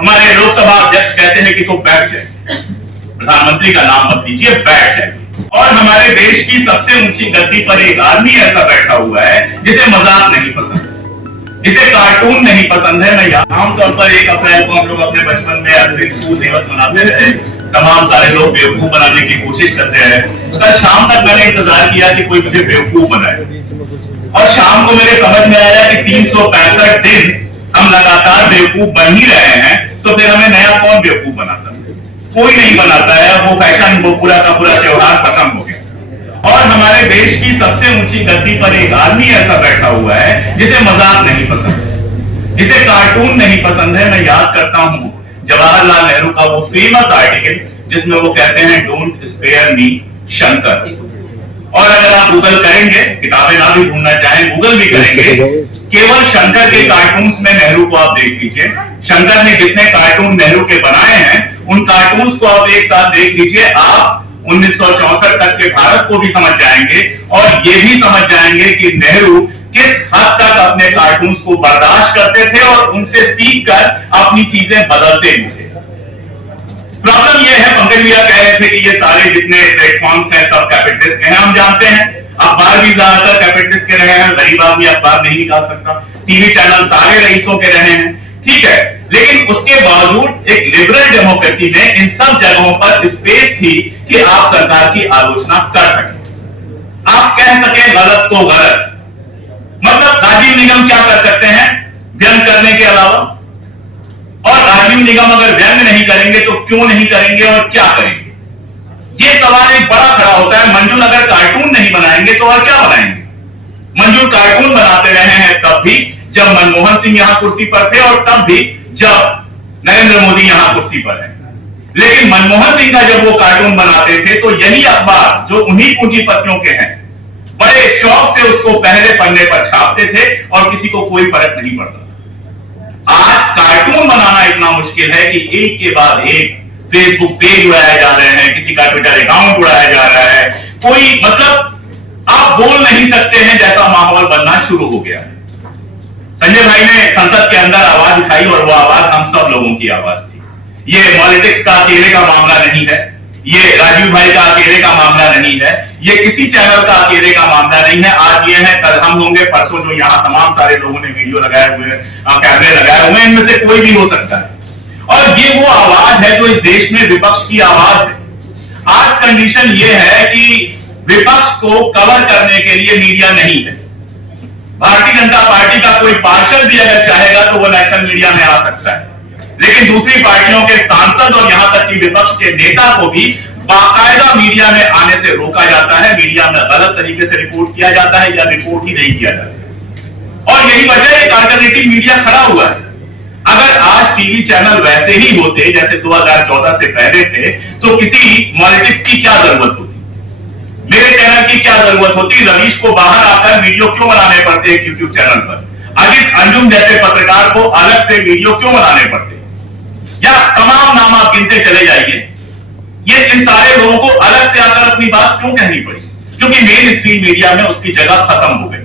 हमारे लोकसभा अध्यक्ष कहते हैं कि तो बैठ जाए, प्रधानमंत्री का नाम मत लीजिए, बैठ जाए। और हमारे देश की सबसे ऊंची गद्दी पर एक आदमी ऐसा बैठा हुआ है जिसे मजाक नहीं पसंद, जिसे कार्टून नहीं पसंद है। मैं आमतौर पर 1 अप्रैल को हम लोग अपने बचपन में अग्रिम फूल दिवस मनाते रहे, तमाम सारे लोग बेवकूफ बनाने की कोशिश करते रहे। कल शाम तक मैंने इंतजार किया कि कोई मुझे बेवकूफ बनाए, और शाम को मेरे समझ में आया कि 365 दिन हम लगातार बेवकूफ बन ही रहे हैं, तो फिर हमें नया कौन बेवकूफ बनाता है? कोई नहीं बनाता है। वो फैशन, वो पूरा का पूरा त्योहार खत्म हो गया। और हमारे देश की सबसे ऊंची गद्दी पर एक आदमी ऐसा बैठा हुआ है जिसे मजाक नहीं पसंद, जिसे कार्टून नहीं पसंद है। मैं याद करता हूं जवाहरलाल नेहरू का वो फेमस आर्टिकल जिसमें वो कहते हैं, डोंट स्पेयर मी शंकर। और अगर आप गूगल करेंगे, किताबें ना भी ढूंढना चाहें, गूगल भी करेंगे, केवल शंकर के कार्टून्स में नेहरू को आप देख लीजिए। शंकर ने जितने कार्टून नेहरू के बनाए हैं, उन कार्टून्स को आप एक साथ देख लीजिए, आप 1964 तक के भारत को भी समझ जाएंगे, और ये भी समझ जाएंगे कि नेहरू किस हद तक अपने कार्टून्स को बर्दाश्त करते थे और उनसे सीखकर अपनी चीजें बदलते भी थे। प्रॉब्लम यह है, पंकज भैया कह रहे थे कि ये सारे जितने प्लेटफॉर्म्स हैं सब कैपिटलिस्ट के हैं, हम जानते हैं। अखबार भी ज्यादातर कैपिटलिस्ट के रहे हैं, गरीब आदमी अखबार नहीं निकाल सकता। टीवी चैनल सारे रईसों के रहे हैं, ठीक है, लेकिन उसके बावजूद एक लिबरल डेमोक्रेसी में इन सब जगहों पर स्पेस थी कि आप सरकार की आलोचना कर सकें, आप कह सकें गलत को गलत। मतलब राजीव निगम क्या कर सकते हैं व्यंग करने के अलावा? और राजीव निगम अगर व्यंग नहीं करेंगे तो क्यों नहीं करेंगे और क्या करेंगे? ये सवाल एक बड़ा खड़ा होता है। मंजुल अगर कार्टून नहीं बनाएंगे तो और क्या बनाएंगे? मंजुल कार्टून बनाते रहे हैं तब भी जब मनमोहन सिंह यहां कुर्सी पर थे, और तब भी जब नरेंद्र मोदी यहां कुर्सी पर है। लेकिन मनमोहन सिंह का जब वो कार्टून बनाते थे तो यही अखबार जो उन्हीं पूंजीपतियों के हैं, बड़े शौक से उसको पहले पन्ने पर छापते थे और किसी को कोई फर्क नहीं पड़ता। आज कार्टून बनाना इतना मुश्किल है कि एक के बाद एक फेसबुक पेज उड़ाए जा रहे हैं, किसी का ट्विटर अकाउंट उड़ाया जा रहा है। कोई मतलब आप बोल नहीं सकते हैं जैसा माहौल बनना शुरू हो गया है। संजय भाई ने संसद के अंदर आवाज उठाई और वो आवाज हम सब लोगों की आवाज थी। ये पॉलिटिक्स का अकेले का मामला नहीं है, ये राजीव भाई का अकेले का मामला नहीं है, ये किसी चैनल का अकेले का मामला नहीं है। आज ये है, कल हम होंगे, परसों जो यहाँ तमाम सारे लोगों ने वीडियो लगाए हुए, कैमरे लगाए हुए, इनमें से कोई भी हो सकता है। और ये वो आवाज है जो इस देश में विपक्ष की आवाज है। आज कंडीशन ये है कि विपक्ष को कवर करने के लिए मीडिया नहीं है। भारतीय जनता पार्टी का कोई पार्षद भी अगर चाहेगा तो वो नेशनल मीडिया में आ सकता है, लेकिन दूसरी पार्टियों के सांसद और यहां तक कि विपक्ष के नेता को भी बाकायदा मीडिया में आने से रोका जाता है। मीडिया में गलत तरीके से रिपोर्ट किया जाता है या रिपोर्ट ही नहीं किया जाता। और यही वजह है, एक अल्टरनेटिव मीडिया खड़ा हुआ है। अगर आज टीवी चैनल वैसे ही होते जैसे 2014 से पहले थे, तो किसी पॉलिटिक्स की क्या जरूरत होती, मेरे चैनल की क्या जरूरत होती, रवीश को बाहर आकर वीडियो क्यों बनाने पड़ते एक यूट्यूब चैनल पर, अजित अंजुम जैसे पत्रकार को अलग से वीडियो क्यों बनाने पड़ते, या तमाम नाम आप गिनते चले जाइए। ये इन सारे लोगों को अलग से आकर अपनी बात क्यों कहनी पड़ी? क्योंकि मेन स्ट्रीम मीडिया में उसकी जगह खत्म हो गई।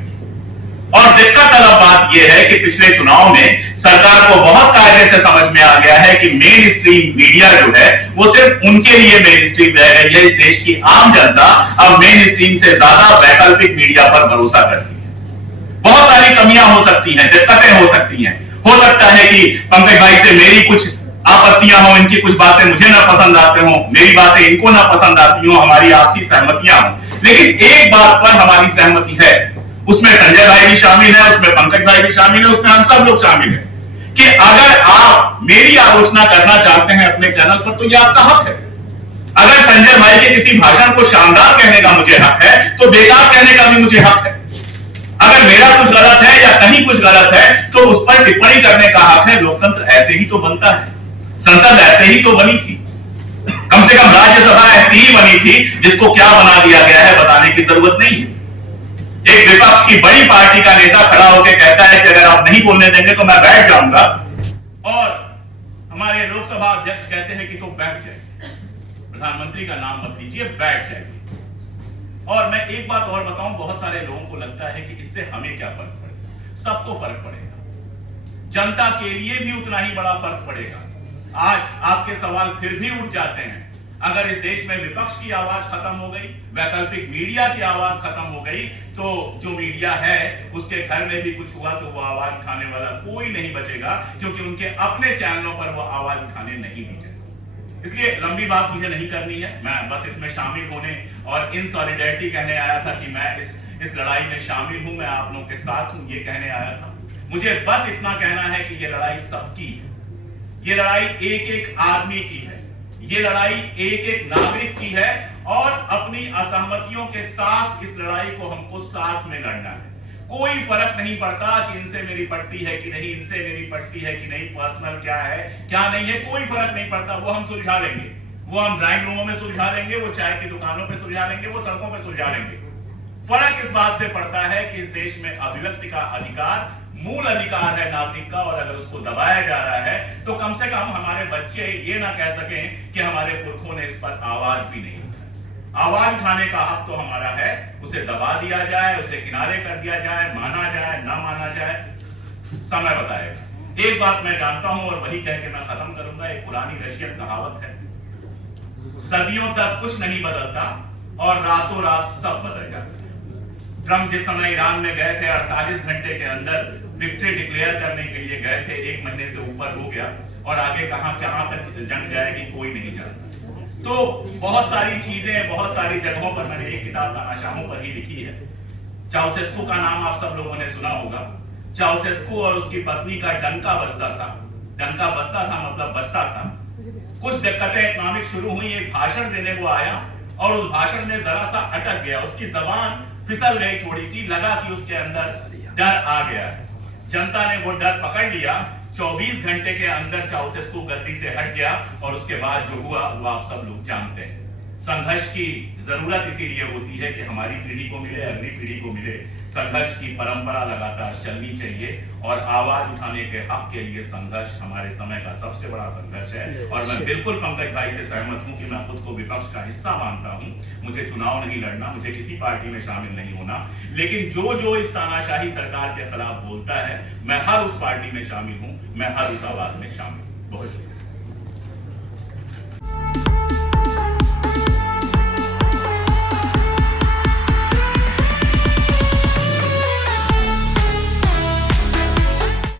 और दिक्कत अलग बात यह है कि पिछले चुनाव में सरकार को बहुत कायदे से समझ में आ गया है कि मेन स्ट्रीम मीडिया जो है वो सिर्फ उनके लिए मेन स्ट्रीम रह गई है। इस देश की आम जनता अब मेन स्ट्रीम से ज्यादा वैकल्पिक मीडिया पर भरोसा करती है। बहुत सारी कमियां हो सकती हैं, दिक्कतें हो सकती हैं। हो सकता है कि पंकज भाई से मेरी कुछ आपत्तियां हो, इनकी कुछ बातें मुझे ना पसंद आते हो, मेरी बातें इनको ना पसंद आती हो, हमारी आपसी सहमतियां हो। लेकिन एक बात पर हमारी सहमति है, उसमें संजय भाई भी शामिल है, उसमें पंकज भाई भी शामिल है, उसमें हम सब लोग शामिल हैं कि अगर आप मेरी आलोचना करना चाहते हैं अपने चैनल पर तो यह आपका हक है। अगर संजय भाई के किसी भाषण को शानदार कहने का मुझे हक है तो बेकार कहने का भी मुझे हक है। अगर मेरा कुछ गलत है या कहीं कुछ गलत है तो उस पर टिप्पणी करने का हक है। लोकतंत्र ऐसे ही तो बनता है, संसद ऐसे ही तो बनी थी, कम से कम राज्यसभा ऐसी ही बनी थी, जिसको क्या बना दिया गया है बताने की जरूरत नहीं है। एक विपक्ष की बड़ी पार्टी का नेता खड़ा होकर कहता है कि अगर आप नहीं बोलने देंगे तो मैं बैठ जाऊंगा, और हमारे लोकसभा अध्यक्ष कहते हैं कि तो बैठ जाए, प्रधानमंत्री का नाम मत लीजिए, बैठ जाए। और मैं एक बात और बताऊं, बहुत सारे लोगों को लगता है कि इससे हमें क्या फर्क पड़ेगा। सबको फर्क पड़ेगा, जनता के लिए भी उतना ही बड़ा फर्क पड़ेगा। आज आपके सवाल फिर भी उठ जाते हैं। अगर इस देश में विपक्ष की आवाज खत्म हो गई, वैकल्पिक मीडिया की आवाज खत्म हो गई, तो जो मीडिया है उसके घर में भी कुछ हुआ तो वो आवाज उठाने वाला कोई नहीं बचेगा, क्योंकि उनके अपने चैनलों पर वो आवाज उठाने नहीं दी जाएगी। इसलिए लंबी बात मुझे नहीं करनी है, मैं बस इसमें शामिल होने और इन सॉलिडेरिटी कहने आया था कि मैं इस लड़ाई में शामिल हूं, मैं आप लोगों के साथ हूं, ये कहने आया था। मुझे बस इतना कहना है कि ये लड़ाई सबकी है, ये लड़ाई एक एक आदमी की है, ये लड़ाई एक एक नागरिक की है, और अपनी असहमतियों के साथ इस लड़ाई को हमको साथ में लड़ना है। कोई फर्क नहीं पड़ता कि इनसे मेरी पड़ती है कि नहीं, इनसे मेरी पड़ती है कि नहीं, पर्सनल क्या है क्या नहीं है, कोई फर्क नहीं पड़ता। वो हम सुलझा लेंगे, वो हम ड्राइंग रूमों में सुलझा लेंगे, वो चाय की दुकानों पे सुलझा लेंगे, वो सड़कों पे सुलझा लेंगे। फर्क इस बात से पड़ता है कि इस देश में अभिव्यक्ति का अधिकार मूल अधिकार है नागरिक का, और अगर उसको दबाया जा रहा है तो कम से कम हमारे बच्चे ये ना कह सकें कि हमारे पुरखों ने इस पर आवाज भी नहीं उठाई। आवाज उठाने का हक तो हमारा है, उसे दबा दिया जाए, उसे किनारे कर दिया जाए, माना जाए ना माना जाए, समय बताएगा। एक बात मैं जानता हूं और वही कह के मैं खत्म करूंगा। एक पुरानी रशियन कहावत है, सदियों तक कुछ नहीं बदलता और रातों रात सब बदल जाता। ट्रंप जिस समय ईरान में गए थे, 48 घंटे के अंदर विक्ट्री डिक्लेयर करने के लिए गए थे, 1 महीने से ऊपर हो गया, और आगे कहां तक जंग जाएगी कोई नहीं जानता। तो बहुत सारी चीजें बहुत सारी जगहों पर, मैंने एक किताब तानाशाहों पर ही लिखी है। चाउसेस्कू का नाम आप सब लोगों ने सुना होगा। चाउसेस्कू और उसकी पत्नी का डंका बजता था। डंका बजता था मतलब बजता था। कुछ दिक्कतें इकोनॉमिक शुरू हुई, एक भाषण देने वो आया और उस भाषण में जरा सा अटक गया, उसकी जबान फिसल गई थोड़ी सी, लगा कि उसके अंदर डर आ गया। जनता ने वो डर पकड़ लिया, 24 घंटे के अंदर चाउसेस्कू गद्दी से हट गया, और उसके बाद जो हुआ वो आप सब लोग जानते हैं। संघर्ष की जरूरत इसीलिए होती है कि हमारी पीढ़ी को मिले, अगली पीढ़ी को मिले। संघर्ष की परंपरा लगातार चलनी चाहिए, और आवाज उठाने के हक के लिए संघर्ष हमारे समय का सबसे बड़ा संघर्ष है। और मैं बिल्कुल पंकज भाई से सहमत हूं कि मैं खुद को विपक्ष का हिस्सा मानता हूं। मुझे चुनाव नहीं लड़ना, मुझे किसी पार्टी में शामिल नहीं होना, लेकिन जो इस तानाशाही सरकार के खिलाफ बोलता है, मैं हर उस पार्टी में शामिल हूं, मैं हर उस आवाज में शामिल हूं। बहुत शुक्रिया।